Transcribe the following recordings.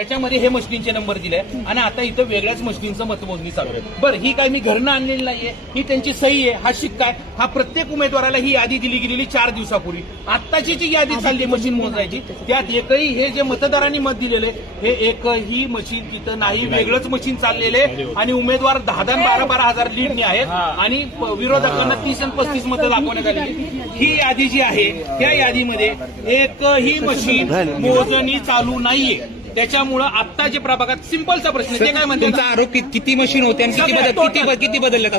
त्याच्यामध्ये हे मशीनचे नंबर दिले आणि आता इथं वेगळ्याच मशीनचं मतमोजणी चालू आहे. बरं, ही काय मी घरनं आणलेली नाहीये, ही त्यांची सही आहे, हा शिक्का आहे. हा प्रत्येक उमेदवाराला ही यादी दिली गेलेली 4 दिवसापूर्वी. आत्ताची जी यादी चालली मशीन मोजायची त्यात एकही हे जे मतदारांनी मत दिलेले हे एकही मशीन तिथं नाही, वेगळंच मशीन चाललेले आणि उमेदवार 10-12 हजार लीडने आहेत आणि विरोधकांना 30 आणि 35 मतं दाखवण्यात आली. ही यादी जी आहे त्या यादीमध्ये एकही मशीन मोजणी चालू नाहीये. त्याच्यामुळं आता जे प्रभागात सिंपलचा प्रश्न ते काय म्हणतात, तुमचा आरोप किती मशीन होते आणि किती बदलल्यात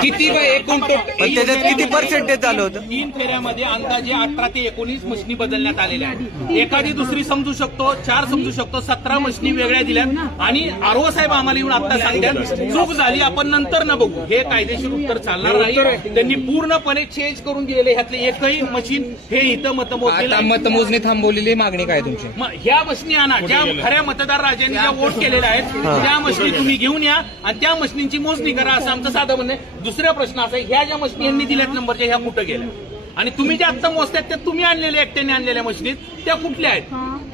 किती एकूण त्याच्यात किती पर्सेंटेज झालं होतं? 3 फेऱ्यामध्ये अंदाजे 18 ते 19 मशिनी बदलण्यात आलेल्या आहेत. एखादी दुसरी समजू शकतो, 4 समजू शकतो, 17 मशिनी वेगळ्या दिल्यात आणि आरओ साहेब आम्हाला येऊन आता सांगतात चूक झाली आपण नंतर न बघू. हे कायदेशीर उत्तर चालणार नाही. त्यांनी पूर्णपणे चेंज करून दिलेले ह्यातले एकही मशीन हे इथं मतमोजणी थांबवलेली मागणी काय तुमची? ह्या मशिनी आणा, ज्या खऱ्या मतदार राजांनी ज्या वोट केलेल्या आहेत त्या मशिनी तुम्ही घेऊन या आणि त्या मशिनींची मोजणी करा असं आमचं साधं म्हणणं आहे. दुसरा प्रश्न असा आहे, ह्या ज्या मशिनी यांनी दिल्यात नंबरच्या ह्या कुठं गेल्या आणि तुम्ही ज्या आत्ता मोजतात त्या तुम्ही आणलेल्या एकट्याने आणलेल्या मशिनीत त्या कुठल्या आहेत?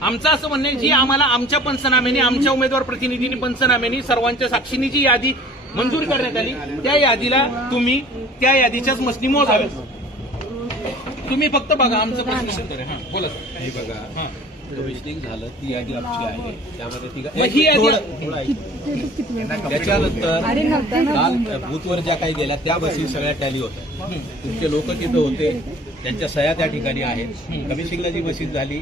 आमचं असं म्हणणं आहे जी आम्हाला आमच्या पंचनाम्याने, आमच्या उमेदवार प्रतिनिधींनी पंचनाम्याने सर्वांच्या साक्षीने जी यादी मंजूर करण्यात आली त्या यादीला तुम्ही त्या यादीच्याच मशिनी मोजाव्यात. तुम्ही फक्त बघा आमचं प्रश्न उत्तर आहे. बोला सर. हे बघा, कमिशनिंग झालं ती यादी आमची आहे, त्यामध्ये ही यादी त्याच्यानंतर काल बूथवर ज्या काही गेल्या त्या बसी सगळ्या टॅली होत्या. तुमचे लोक तिथं होते, त्यांच्या सह्या त्या ठिकाणी आहेत. कमिशनिंगला जी मशीन झाली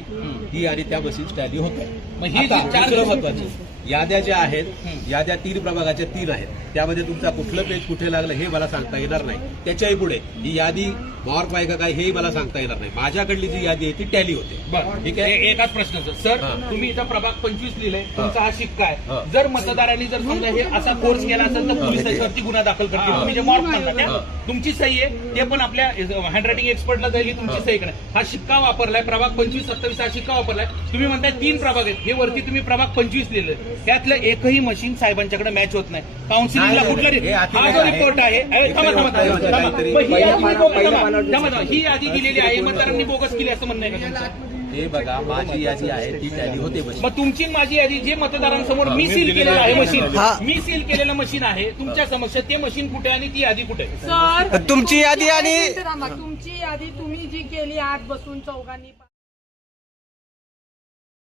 ती आणि त्या मशीन टॅली होत्या. ही जी 4 महत्वाची याद्या ज्या आहेत, याद्या 3 प्रभागाच्या 3 आहेत. त्यामध्ये तुमचा कुठलं पेज कुठे लागलं हे मला सांगता येणार नाही. त्याच्याही पुढे ही यादी मावर पाय का काय हेही मला सांगता येणार नाही. माझ्याकडली जी यादी आहे ती टॅली होते. बरं, ठीक आहे. एकाच प्रश्नाचं सर, तुम्ही इथं प्रभाग 25 लिहिलंय, तुमचा हा शिक्का आहे. जर मतदारांनी जर समजा हे असा कोर्स केला असेल तर पोलीस त्याच्यावरती गुन्हा दाखल करतील. तुम्ही जे मॉर्क म्हणता तुमची सही आहे ते पण आपल्या हँडरायटिंग एक्सपर्टला जाईल, तुमची सही करा. हा शिक्का वापरलाय, प्रभाग 25-27 हा शिक्का वापरलाय. तुम्ही म्हणताय 3 प्रभाग आहेत, हे वरती तुम्ही प्रभाग 25 लिहिलंय, त्यातलं एकही मशीन साहेबांच्याकडे मॅच होत नाही. काउन्सिलिंगला कुठला हा जो रिपोर्ट आहे ही यादी दिलेली आहे, मतदारांनी बोगस केली असं म्हणणं आहे का? हे बघा, माझी यादी आहे ती टॅली होते. मग तुमची माझी यादी जे मतदारांसमोर मी सील केलेलं आहे मशीन, मी सील केलेलं मशीन आहे तुमच्या समक्ष, ते मशीन कुठे आणि ती यादी कुठे? सर तुमची यादी आणि तुमची यादी तुम्ही जी केली आत बसून चौघांनी